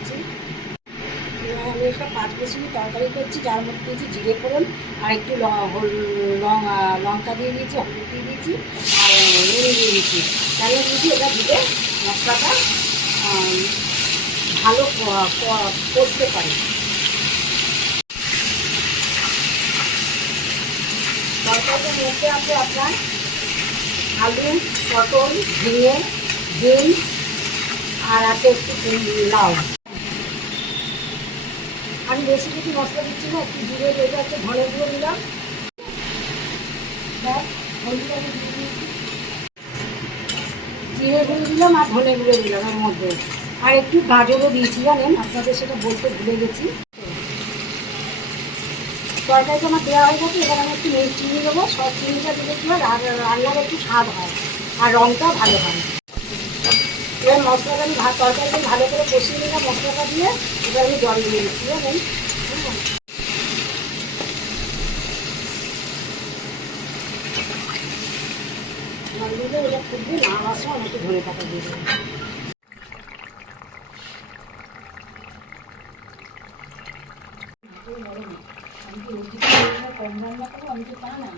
দিচ্ছি। এবার আমি একটা 5 রসুন তরকারি করছি, যার মধ্যে দিয়েছি জিরে ফোড়ন আর একটু লঙ্কা দিয়ে দিয়েছি, হলুদ দিয়ে দিয়েছি আর নুন দিয়ে দিয়েছি। কেন দিয়েছি এটা দিলে মশলাটা ভালো কষতে পারে। তরকারিটার মধ্যে আছে আপনার আলু, পটল, ঝিঙে, বিনস আর আছে একটু লাউ। আমি বেশি কিছু মশলা দিচ্ছি না, একটু জিরে দিয়ে আছে, ধনে গুঁড়ো দিলাম, ব্যাস হলুদ আমি দিয়ে দিয়েছি, জিরে গুঁড়ো দিলাম আর ধনে গুঁড়ো দিলাম এর মধ্যে। আর একটু গাজরও দিয়েছি, জানেন আপনাদের সেটা বলতে ভুলে গেছি। তরকারিটা আমার দেওয়া হয়ে গেছে, এবার আমি একটু চিনি দেবো। সব চিনিটা দিলে কি হয়, আর রান্নার একটু স্বাদ হয় আর রঙটাও ভালো হয়। এবার মশলাটা আমি তরকারিটা ভালো করে কষিয়ে নিলাম মশলাটা দিয়ে। এবার আমি জল দিয়ে দিচ্ছি, জানেন। হ্যাঁ, জল দিলে ওটা ফুটবে, না আসো আমি একটু ধনে পাতা দিয়ে দেবো। আমি তো রুটি কম রান্না করবো, আমি তো তা না।